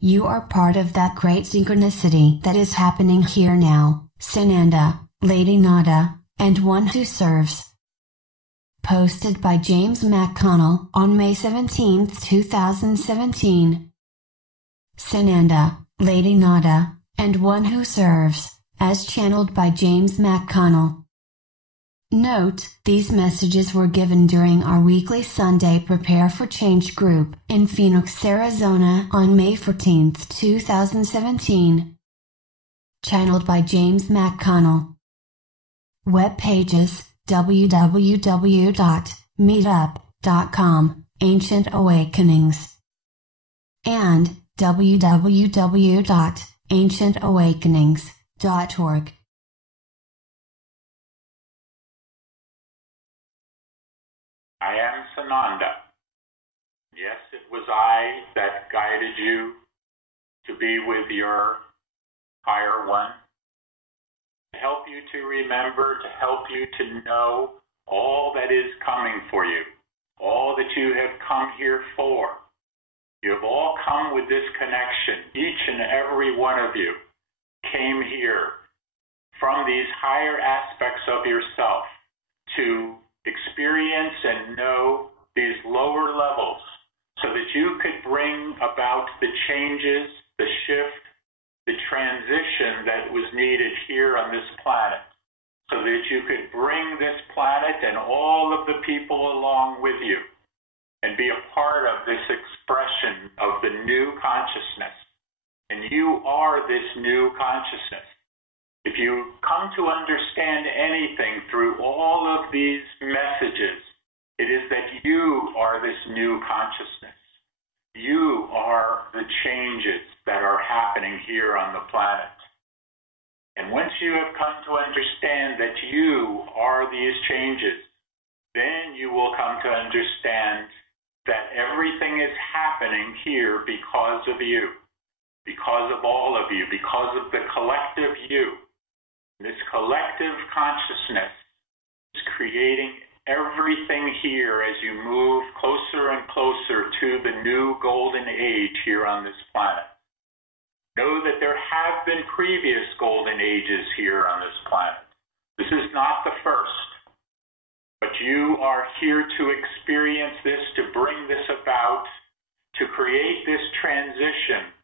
You are part of that great synchronicity that is happening here now, Sananda, Lady Nada, and One Who Serves. Posted by James McConnell on May 17, 2017. Sananda, Lady Nada, and One Who Serves, as channeled by James McConnell. Note, these messages were given during our weekly Sunday Prepare for Change group in Phoenix, Arizona on May 14, 2017. Channeled by James McConnell. Web pages, www.meetup.com, Ancient Awakenings. And www.ancientawakenings.org. I am Sananda. Yes, it was I that guided you to be with your higher one, to help you to remember, to help you to know all that is coming for you, all that you have come here for. You have all come with this connection. Each and every one of you came here from these higher aspects of yourself to experience and know these lower levels so that you could bring about the changes, the shift, the transition that was needed here on this planet, so that you could bring this planet and all of the people along with you and be a part of this expression of the new consciousness. And you are this new consciousness. If you come to understand anything through all of these messages, it is that you are this new consciousness. You are the changes that are happening here on the planet. And once you have come to understand that you are these changes, then you will come to understand that everything is happening here because of you, because of all of you, because of the collective you. This collective consciousness is creating everything here as you move closer and closer to the new golden age here on this planet. Know that there have been previous golden ages here on this planet. This is not the first, but you are here to experience this, to bring this about, to create this transition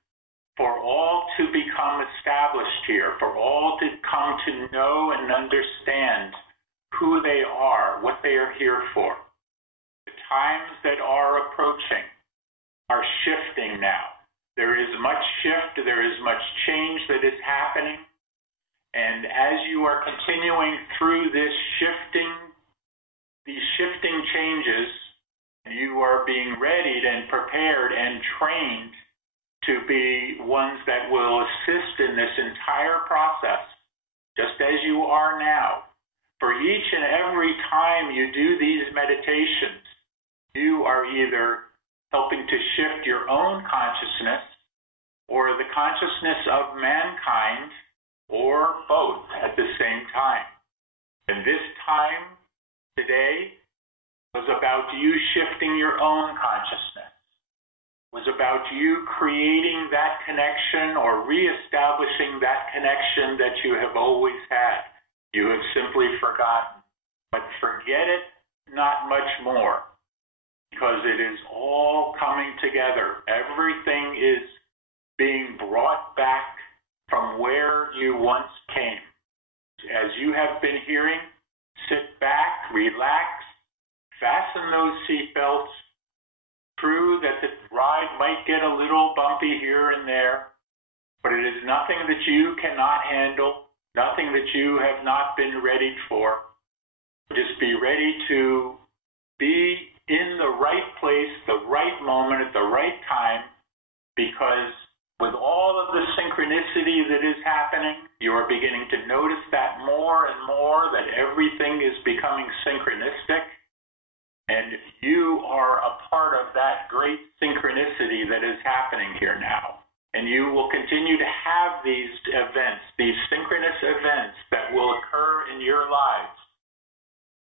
for all to become established here, for all to come to know and understand who they are, what they are here for. The times that are approaching are shifting now. There is much shift, there is much change that is happening, and as you are continuing through these shifting changes, you are being readied and prepared and trained to be ones that will assist in this entire process, just as you are now. For each and every time you do these meditations, you are either helping to shift your own consciousness or the consciousness of mankind, or both at the same time. And this time, today, was about you shifting your own consciousness. Was about you creating that connection or reestablishing that connection that you have always had. You have simply forgotten. But forget it not much more, because it is all coming together. Everything is being brought back from where you once came. As you have been hearing, sit back, relax, fasten those seatbelts. True that the ride might get a little bumpy here and there, but it is nothing that you cannot handle, nothing that you have not been readied for. Just be ready to be in the right place, the right moment, at the right time, because with all of the synchronicity that is happening, you are beginning to notice that more and more, that everything is becoming synchronistic. And you are a part of that great synchronicity that is happening here now. And you will continue to have these events, these synchronous events that will occur in your lives.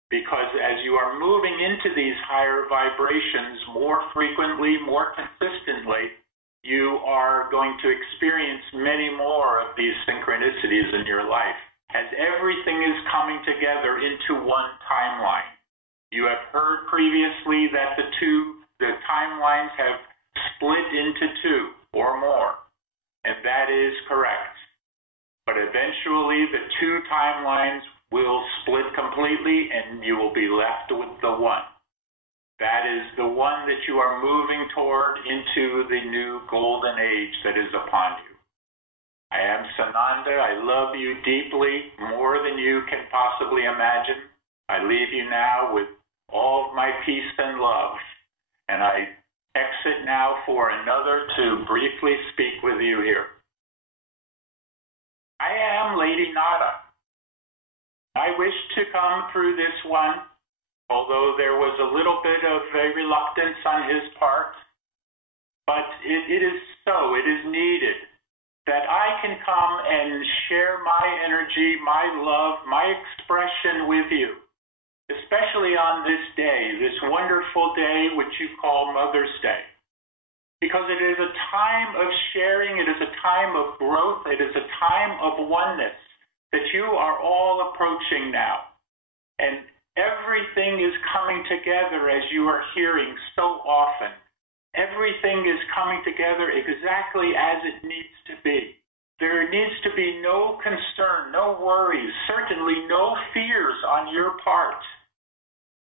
Because as you are moving into these higher vibrations more frequently, more consistently, you are going to experience many more of these synchronicities in your life, as everything is coming together into one timeline. You have heard previously that the timelines have split into two or more, and that is correct. But eventually the two timelines will split completely and you will be left with the one. That is the one that you are moving toward into the new golden age that is upon you. I am Sananda. I love you deeply, more than you can possibly imagine. I leave you now with all of my peace and love, and I exit now for another to briefly speak with you here. I am Lady Nada. I wish to come through this one, although there was a little bit of a reluctance on his part, but it is so, it is needed that I can come and share my energy, my love, my expression with you, especially on this day, this wonderful day which you call Mother's Day, because it is a time of sharing, it is a time of growth, it is a time of oneness that you are all approaching now. And everything is coming together as you are hearing so often. Everything is coming together exactly as it needs to be. There needs to be no concern, no worries, certainly no fears on your part.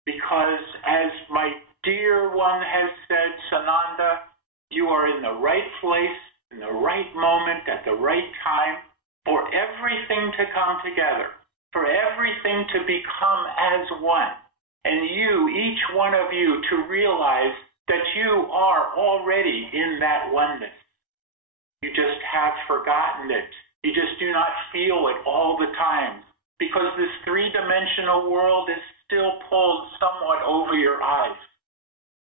Because as my dear one has said, Sananda, you are in the right place, in the right moment, at the right time, for everything to come together, for everything to become as one, and you, each one of you, to realize that you are already in that oneness. You just have forgotten it. You just do not feel it all the time, because this three-dimensional world is still pulled somewhat over your eyes.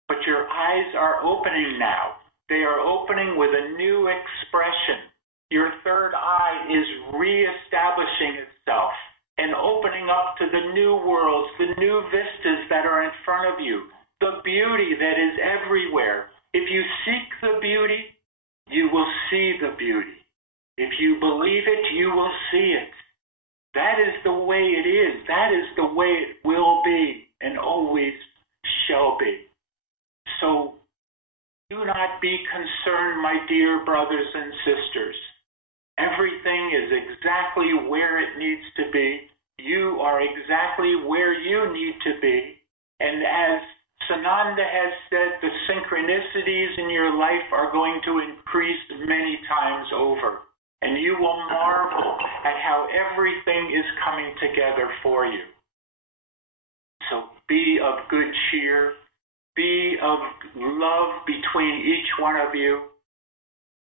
But your eyes are opening now. They are opening with a new expression. Your third eye is reestablishing itself and opening up to the new worlds, the new vistas that are in front of you, the beauty that is everywhere. If you seek the beauty, you will see the beauty. If you believe it, you will see it. That is the way it is. That is the way it will be and always shall be. So do not be concerned, my dear brothers and sisters. Everything is exactly where it needs to be. You are exactly where you need to be. And as Sananda has said, the synchronicities in your life are going to increase many times over. And you will marvel at how everything is coming together for you. So be of good cheer. Be of love between each one of you.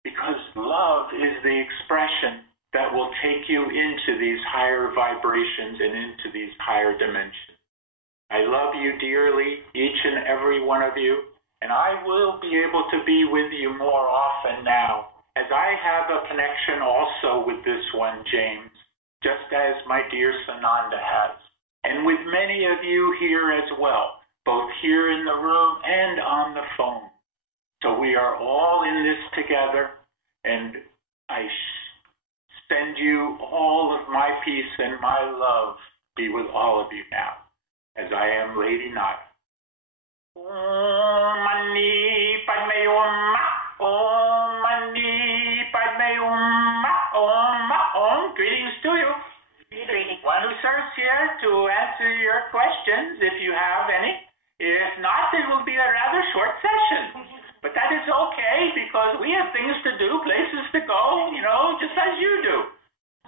Because love is the expression that will take you into these higher vibrations and into these higher dimensions. I love you dearly, each and every one of you, and I will be able to be with you more often now, as I have a connection also with this one, James, just as my dear Sananda has, and with many of you here as well, both here in the room and on the phone. So we are all in this together, and I send you all of my peace and my love be with all of you now, as I am Lady Nada. Om Mani Padme Hum, Om Mani Padme Hum, Om. Greetings to you. Greetings. One who serves here to answer your questions, if you have any. If not, it will be a rather short session. But that is okay, because we have things to do, places to go, just as you do.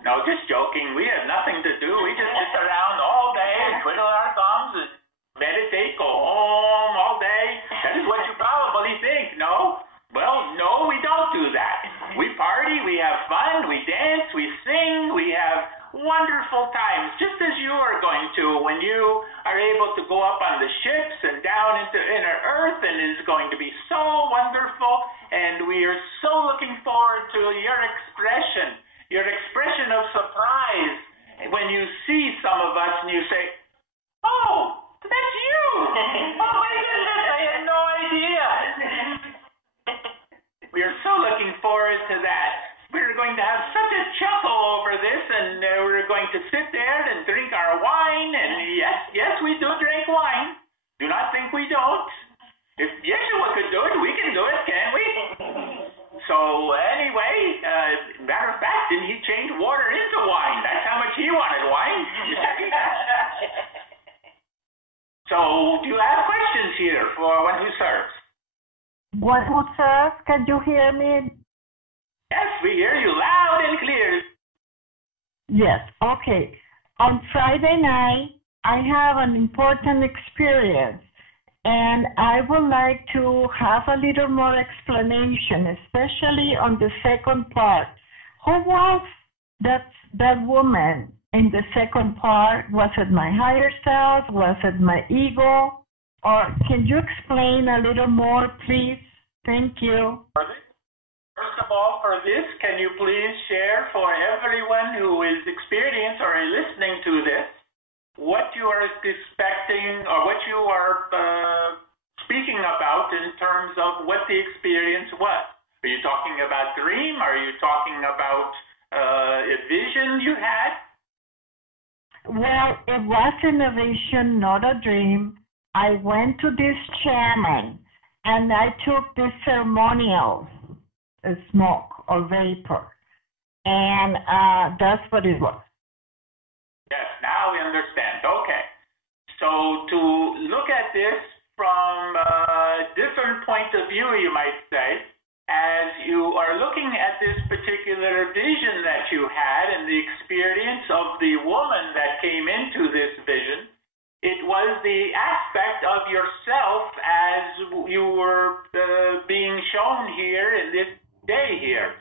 No, just joking. We have nothing to do. We just sit around all day and twiddle our thumbs and meditate, go home all day. That is what you probably think, no? Well, no, we don't do that. We party, we have fun, we dance, we sing, we have wonderful times, just as you are going to when you are able to go up on the ships and down into inner earth, and it is going to be so wonderful, and we are so looking forward to your expression of surprise when you see some of us and you say, oh, that's you. Oh my goodness, I had no idea. We are so looking forward to that. We're going to have such a chuckle over this, and we're going to sit there and drink our wine. And yes, we do drink wine. Do not think we don't. If Yeshua could do it, we can do it, can't we? So anyway, matter of fact, didn't he change water into wine? That's how much he wanted wine. So do you have questions here for one who serves? One who serves, can you hear me? Yes, we hear you loud and clear. Yes, okay. On Friday night, I have an important experience, and I would like to have a little more explanation, especially on the second part. Who was that woman in the second part? Was it my higher self? Was it my ego? Or can you explain a little more, please? Thank you. First of all, for this, can you please share for everyone who is experiencing or listening to this what you are expecting or what you are speaking about in terms of what the experience was? Are you talking about dream? Are you talking about a vision you had? Well, it wasn't a vision, not a dream. I went to this chairman and I took this ceremonial smoke or vapor, and that's what it was. Yes, now we understand. Okay. So to look at this from a different point of view, you might say, as you are looking at this particular vision that you had and the experience of the woman that came into this vision, it was the aspect of yourself as you were being shown here in this day here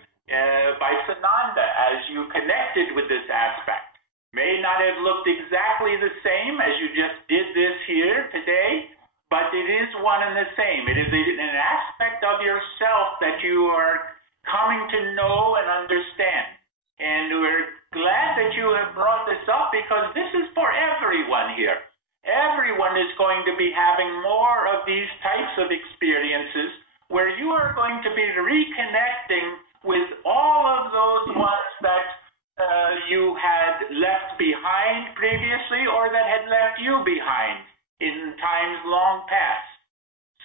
by Sananda as you connected with this aspect. May not have looked exactly the same as you just did this here today, but it is one and the same. It is an aspect of yourself that you are coming to know and understand. And we're glad that you have brought this up because this is for everyone here. Everyone is going to be having more of these types of experiences where you are going to be reconnecting with all of those ones that you had left behind previously or that had left you behind in times long past.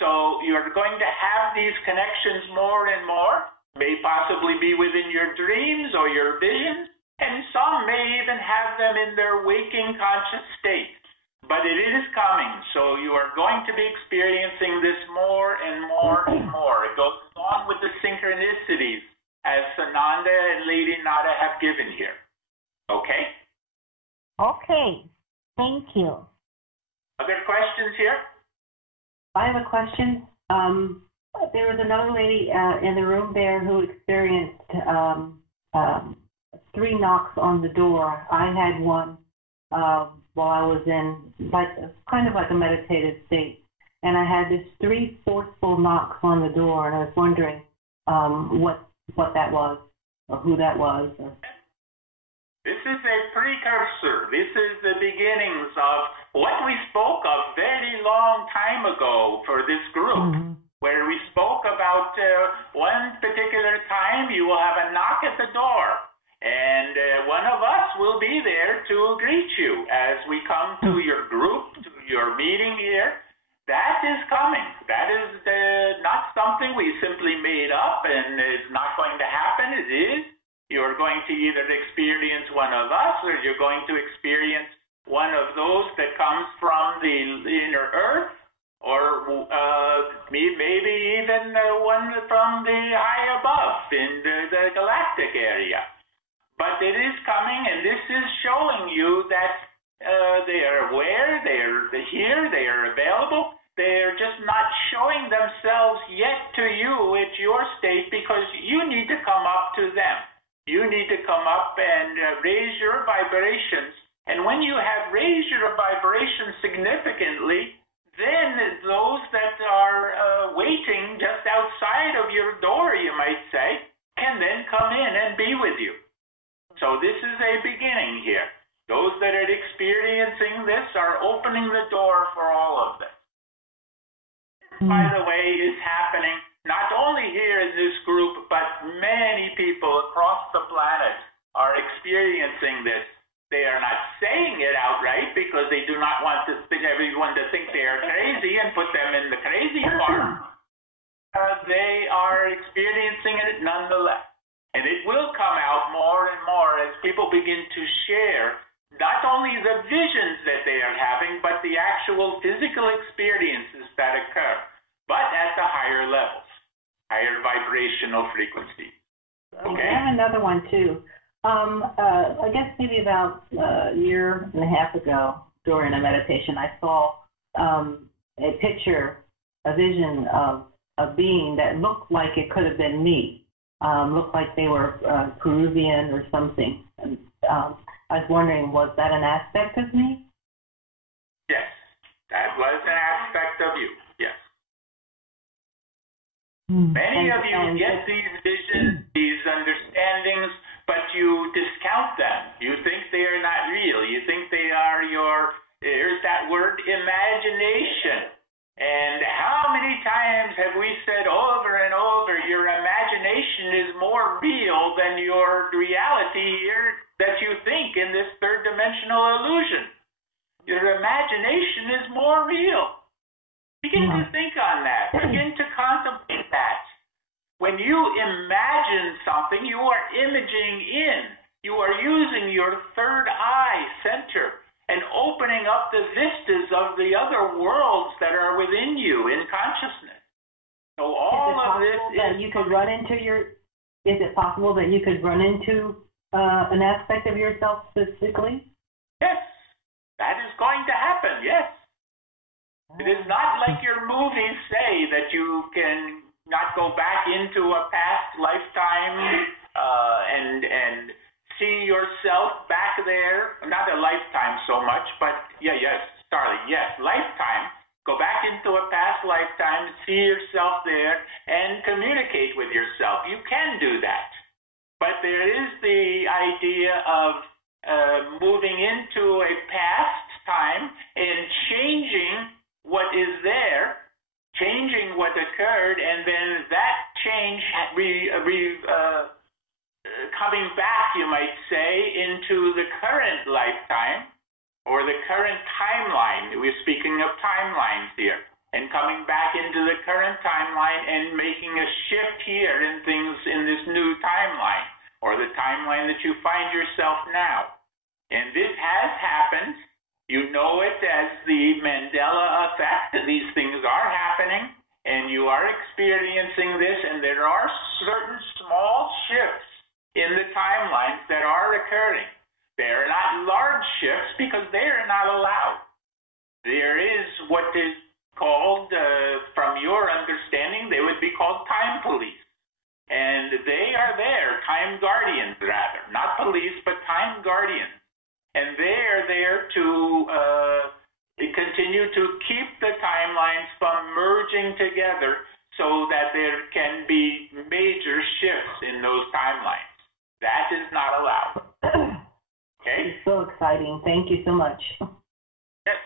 So you're going to have these connections more and more, may possibly be within your dreams or your visions, and some may even have them in their waking conscious state. But it is coming, so you are going to be experiencing this more and more and more. It goes along with the synchronicities as Sananda and Lady Nada have given here. Okay? Okay, thank you. Other questions here? I have a question. There was another lady in the room there who experienced 3 knocks on the door. I had one while I was in kind of like a meditative state, and I had this 3 forceful knocks on the door, and I was wondering what that was or who that was. This is a precursor. This is the beginnings of what we spoke of very long time ago for this group, where we spoke about one particular time you will have a knock at the door, and one of us will be there to greet you as we come to your group, to your meeting here. That is coming. That is not something we simply made up and is not going to happen. It is. You're going to either experience one of us or you're going to experience one of those that comes from the inner earth, or maybe even one from the high above in the galactic area. But it is coming, and this is showing you that they are aware, they are here, they are available. They are just not showing themselves yet to you at your state because you need to come up to them. You need to come up and raise your vibrations. And when you have raised your vibrations significantly, then those that are waiting just outside of your door, you might say, can then come in and be with you. So this is a beginning here. Those that are experiencing this are opening the door for all of this. By the way, is happening not only here in this group but many people across the planet are experiencing this. They are not saying it outright because they do not want everyone to think they are crazy and put them in the crazy part. They are experiencing it nonetheless. And it will come out more and more as people begin to share not only the visions that they are having, but the actual physical experiences that occur, but at the higher levels, higher vibrational frequencies. Okay? I have another one too. I guess maybe about a year and a half ago during a meditation, I saw a picture, a vision of a being that looked like it could have been me. Looked like they were Peruvian or something. And, I was wondering, was that an aspect of me? Yes, that was an aspect of you, yes. Many of you get these visions, these understandings, but you discount them. You think they are not real. You think they are here's that word, imagination. And how many times have we said over and over, your imagination is more real than your reality here that you think in this third dimensional illusion. Your imagination is more real. Begin to think on that. Begin to contemplate that. When you imagine something, you are imaging in. You are using your third eye center and opening up the vistas of the other worlds that are within you in consciousness. So all of this is... Is it possible that you could run into an aspect of yourself physically? Yes, that is going to happen, yes. It is not like your movies say that you can not go back into a past lifetime and see yourself back there. Not a lifetime so much, but lifetime. Go back into a past lifetime, see yourself there, and communicate with yourself. You can do that. But there is the idea of moving into a past time and changing what is there, changing what occurred, and then that change coming back, you might say, into the current lifetime or the current timeline. We're speaking of timelines here. And coming back into the current timeline and making a shift here in things in this new timeline, or the timeline that you find yourself now. And this has happened. You know it as the Mandela effect. These things are happening, and you are experiencing this, and there are certain small shifts in the timelines that are occurring. They are not large shifts because they are not allowed. There is what is called, from your understanding, they would be called time police. And they are there, time guardians rather, not police, but time guardians. And they are there to continue to keep the timelines from merging together so that there can be major shifts in those timelines. That is not allowed. Okay? It's so exciting. Thank you so much. Yes.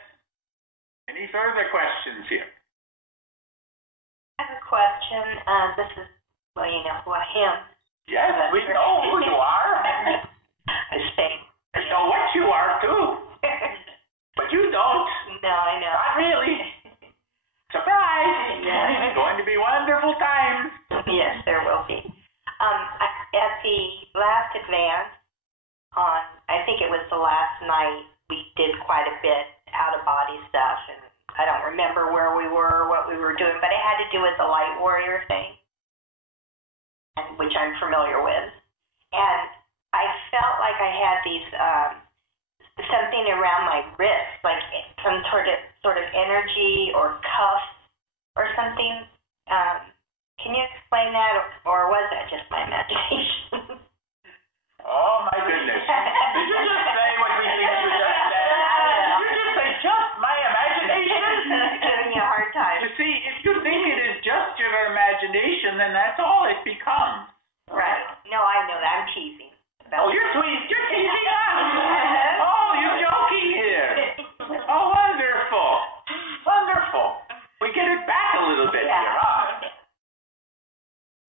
Any further questions here? I have a question. This is, well, you know who I am. Yes, we know who you are. I say. I know what you are, too. But you don't. No, I know. Not really. Surprise! Yeah. It's going to be wonderful times. Yes, there will be. At the last advance, I think it was the last night, we did quite a bit out-of-body stuff, and I don't remember where we were or what we were doing, but it had to do with the light warrior thing, which I'm familiar with. And I felt like I had these, something around my wrist, like some sort of energy or cuff or something. Can you explain that, or was that just my imagination? Oh, my goodness. Did you just say what we think you just said? Did you just say, just my imagination? I'm giving you a hard time. You see, if you think it is just your imagination, then that's all it becomes. Right. No, I know that. I'm teasing. Oh, you're teasing us. Oh, you're joking here. Oh, wonderful. Wonderful. We get it back a little bit here, huh?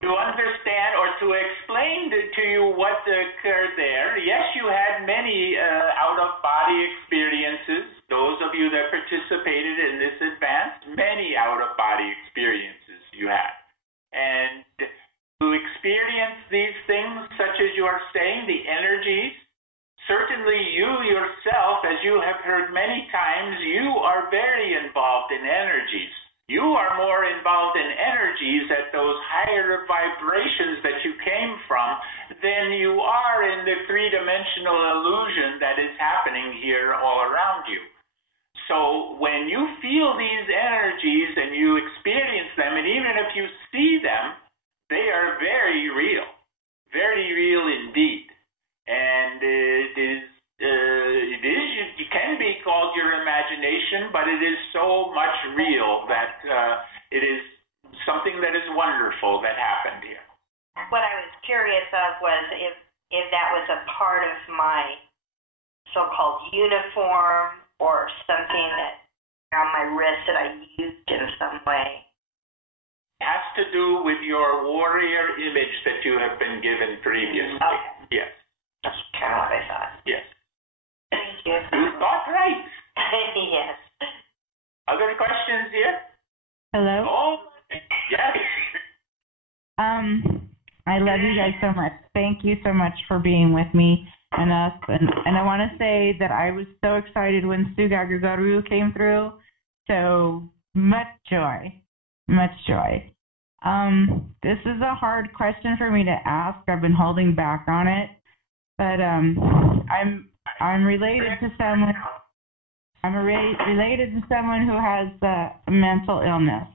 to understand or to explain to you what occurred there, yes, you had many out-of-body experiences. Those of you that participated in this advance, many out-of-body experiences you had. And to experience these things, such as you are saying, the energies, certainly you yourself, as you have heard many times, you are very involved in energies. You are more involved in energies at those higher vibrations that you came from than you are in the three-dimensional illusion that is happening here all around you. So when you feel these energies and you experience them, and even if you see them, they are very real indeed. And it can be called your imagination, but it is so much real that it is something that is wonderful that happened here. What I was curious of was if that was a part of my so-called uniform or something that on my wrist that I used in some way. It has to do with your warrior image that you have been given previously. Okay. Yes. That's kind of what I thought. Yes. Thank you. You thought right. Yes. Other questions here? Hello? Oh, yes. I love you guys so much. Thank you so much for being with me and us. And I want to say that I was so excited when Sue Gagaru came through. So much joy. Much joy. This is a hard question for me to ask. I've been holding back on it. But I'm related to someone. Related to someone who has a mental illness.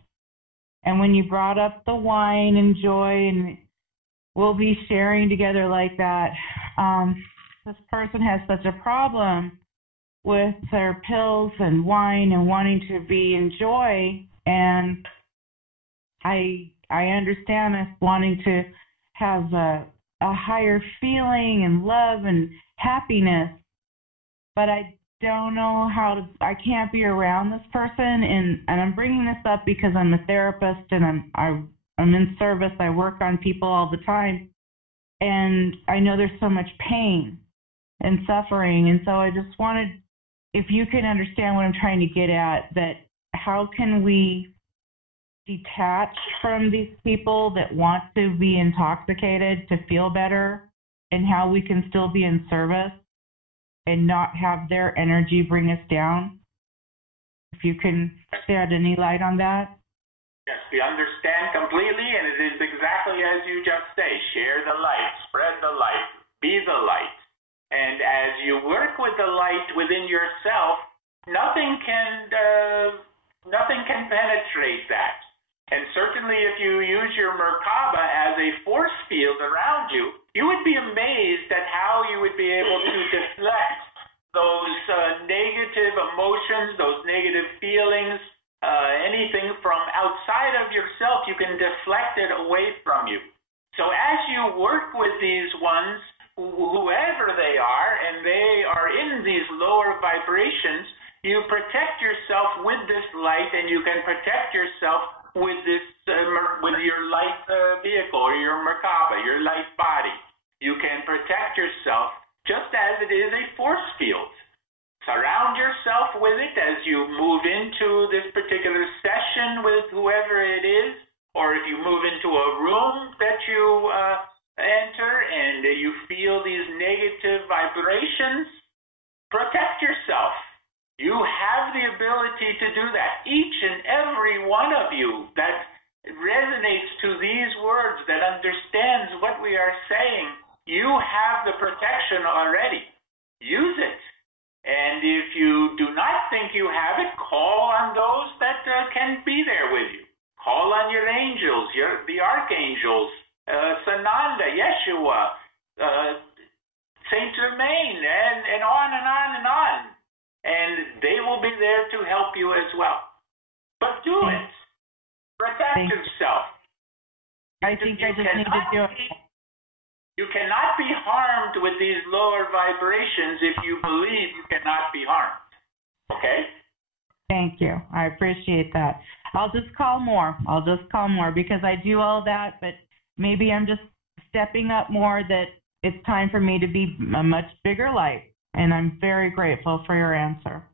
And when you brought up the wine and joy, and we'll be sharing together like that, this person has such a problem with their pills and wine and wanting to be in joy. And I understand us wanting to have a higher feeling and love and happiness, but I don't know I can't be around this person, and I'm bringing this up because I'm a therapist and I'm in service. I work on people all the time, and I know there's so much pain and suffering, and so I just wanted, if you can understand what I'm trying to get at, that how can we detach from these people that want to be intoxicated to feel better, and how we can still be in service and not have their energy bring us down? If you can shed any light on that. Yes, we understand completely, and it is exactly as you just say. Share the light, spread the light, be the light. And as you work with the light within yourself, nothing can penetrate that. And certainly if you use your Merkaba as a force field around you, you would be amazed at how you would be able to deflect those negative emotions, those negative feelings, anything from outside of yourself, you can deflect it away from you. So as you work with these ones, whoever they are, and they are in these lower vibrations, you protect yourself with this light, and you can protect yourself with this, with your light vehicle, or your Merkaba, your light body. You can protect yourself just as it is a force field. Surround yourself with it as you move into this particular session with whoever it is, or if you move into a room that you enter and you feel these negative vibrations, protect yourself. You have the ability to do that. Each and every one of you that resonates to these words, that understands what we are saying, you have the protection already. Use it. And if you do not think you have it, call on those that can be there with you. Call on your angels, the archangels, Sananda, Yeshua, Saint Germain, and on and on and on. And they will be there to help you as well. But do it. Protect yourself. I think I just need to do it. You cannot be harmed with these lower vibrations if you believe you cannot be harmed. Okay? Thank you. I appreciate that. I'll just call more because I do all that, but maybe I'm just stepping up more, that it's time for me to be a much bigger light. And I'm very grateful for your answer.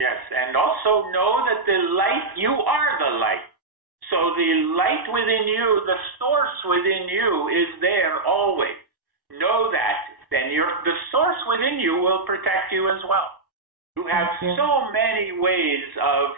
Yes, and also know that the light, you are the light. So the light within you, the source within you is there always. Know that. Then the source within you will protect you as well. You have so many ways of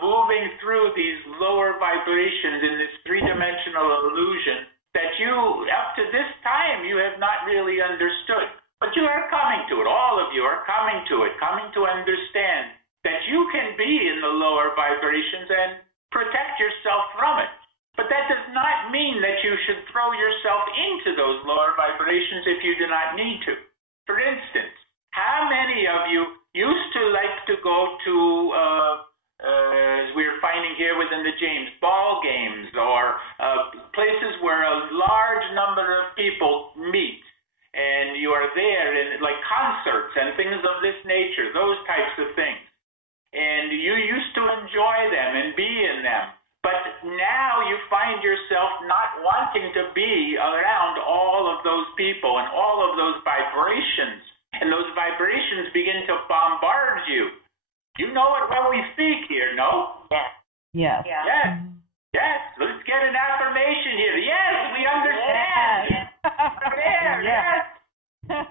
moving through these lower vibrations in this three-dimensional illusion that you, up to this time, you have not really understood. But you are coming to it. All of you are coming to it, coming to understand that you can be in the lower vibrations and protect yourself from it. But that does not mean that you should throw yourself into those lower vibrations if you do not need to. For instance, how many of you used to like to go to, as we're finding here within the James, ball games or places where a large number of people meet, and you are there in like concerts and things of this nature, those types of things. And you used to enjoy them and be in them. But now you find yourself not wanting to be around all of those people and all of those vibrations. And those vibrations begin to bombard you. You know it when we speak here, no? Yes. Yes. Yeah. Yes. Yes. Let's get an affirmation here. Yes, we understand. Yes. There, yes. Yes.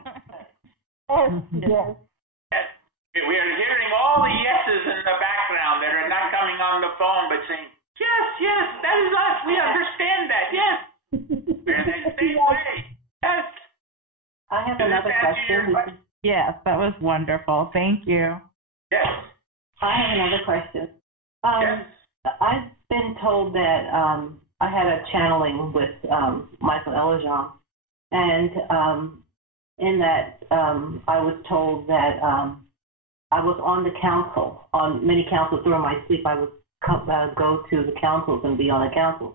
Yes. We are hearing all the yeses in the background that are not coming on the phone, but saying, yes, yes, that is us. We understand that. Yes. We're the same way. Yes. I have another question. Yes, that was wonderful. Thank you. Yes. I have another question. Yes. I've been told that I had a channeling with Michael Elijah, and in that I was told that I was on the council, on many councils during my sleep. I would go to the councils and be on the councils.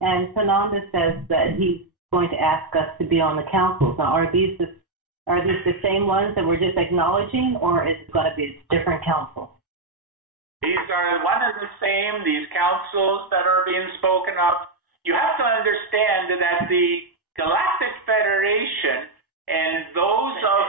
And Sananda says that he's going to ask us to be on the councils. Now, are these the same ones that we're just acknowledging, or is it going to be a different council? These are one and the same, these councils that are being spoken of. You have to understand that the Galactic Federation and those of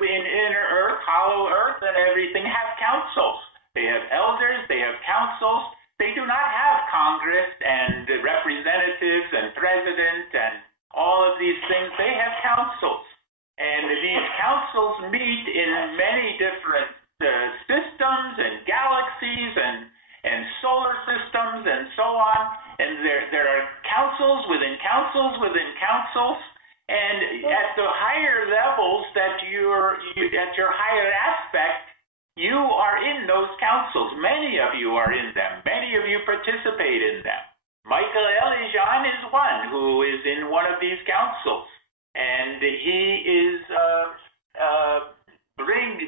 in inner Earth, hollow Earth, and everything have councils. They have elders, they have councils. They do not have Congress and representatives and president and all of these things. They have councils. And these councils meet in many different systems and galaxies and solar systems and so on. And there are councils within councils within councils. And at the higher levels that at your higher aspect, you are in those councils. Many of you are in them. Many of you participate in them. Michael Elijah is one who is in one of these councils. And he is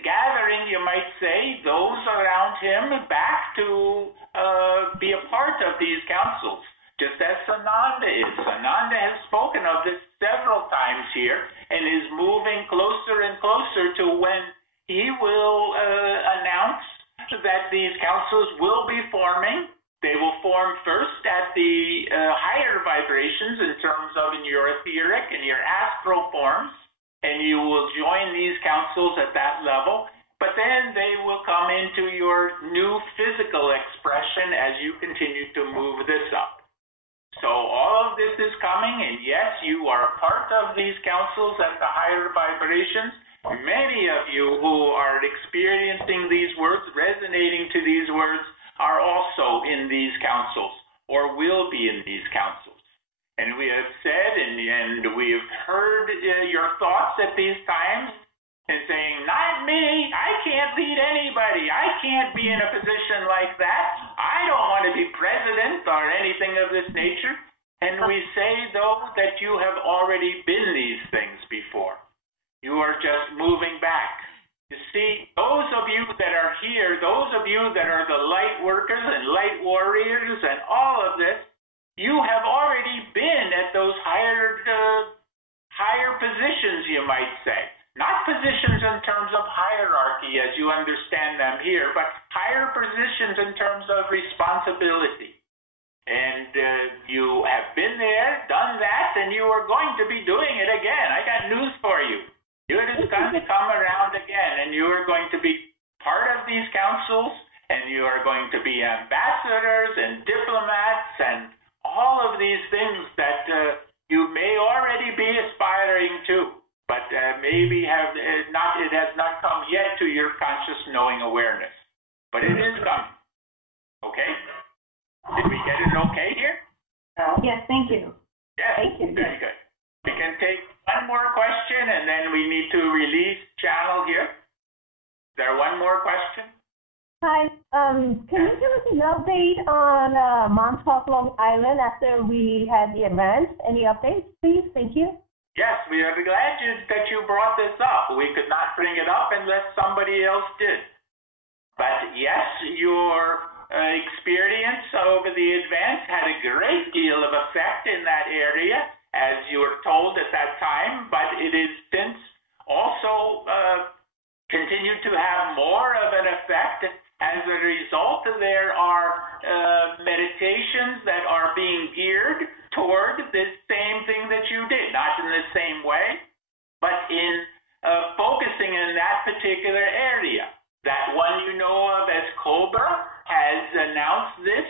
gathering, you might say, those around him back to be a part of these councils, just as Sananda is. Sananda has spoken of this several times here and is moving closer and closer to when he will announce that these councils will be forming. They will form first at the higher vibrations in terms of in your etheric and your astral forms, and you will join these councils at that level. But then they will come into your new physical expression as you continue to move this up. So all of this is coming, and yes, you are a part of these councils at the higher vibrations. Many of you who are experiencing these words, resonating to these words, are also in these councils or will be in these councils. And we have said and we have heard your thoughts at these times and saying, not me, I can't lead anybody. I can't be in a position like that. I don't want to be president or anything of this nature. And we say, though, that you have already been these things before. You are just moving back. You see, those of you that are here, those of you that are the light workers and light warriors and all of this, you have already been at those higher positions, you might say. Not positions in terms of hierarchy as you understand them here, but higher positions in terms of responsibility. And you have been there, done that, and you are going to be doing it again. I got news for you. You're just going to come around again, and you are going to be part of these councils, and you are going to be ambassadors and diplomats and all of these things that you may already be aspiring to, but maybe it has not come yet to your conscious knowing awareness. But it is coming. Okay? Did we get it okay here? Yes, thank you. Yes, thank you. Very good. We can take one more question, and then we need to release channel here. Is there one more question? Hi. Can you give us an update on Montauk, Long Island after we had the event? Any updates, please? Thank you. Yes, we are glad that you brought this up. We could not bring it up unless somebody else did. But yes, your experience over the event had a great deal of effect in that area, as you were told at that time, but it is since also continued to have more of an effect. As a result, there are meditations that are being geared toward the same thing that you did, not in the same way, but in focusing in that particular area. That one you know of as Cobra has announced this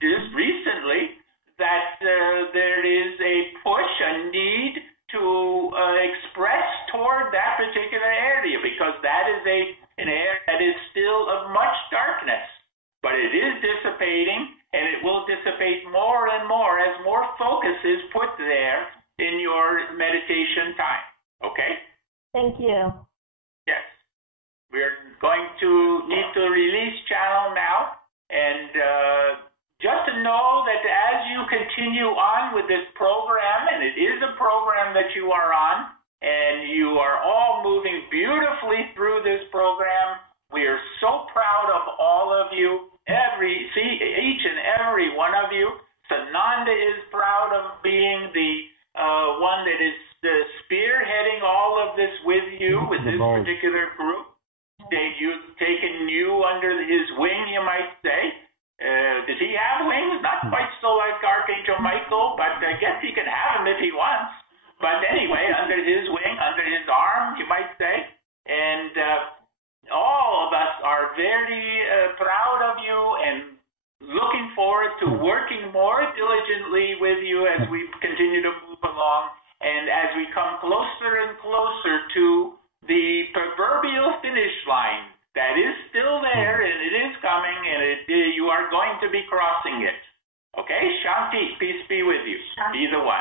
just recently, that there is a push, a need to express toward that particular area, because that is an area that is still of much darkness, but it is dissipating, and it will dissipate more and more as more focus is put there in your meditation time. Okay? Thank you. Yes. We're going to need to release channel now, and just to know that as you continue on with this program, and it is a program that you are on, and you are all moving beautifully through this program, we are so proud of all of you, each and every one of you. Sananda is proud of being the one that is spearheading all of this with you, with this particular group. You've taken you under his wing, you might say. Does he have wings? Not quite so like Archangel Michael, but I guess he can have them if he wants. But anyway, under his wing, under his arm, you might say. And all of us are very proud of you and looking forward to working more diligently with you as we continue to move along, and as we come closer and closer to the proverbial finish line that is still there, and it is coming, and you are going to be crossing it. Okay? Shanti, peace be with you. Be the one.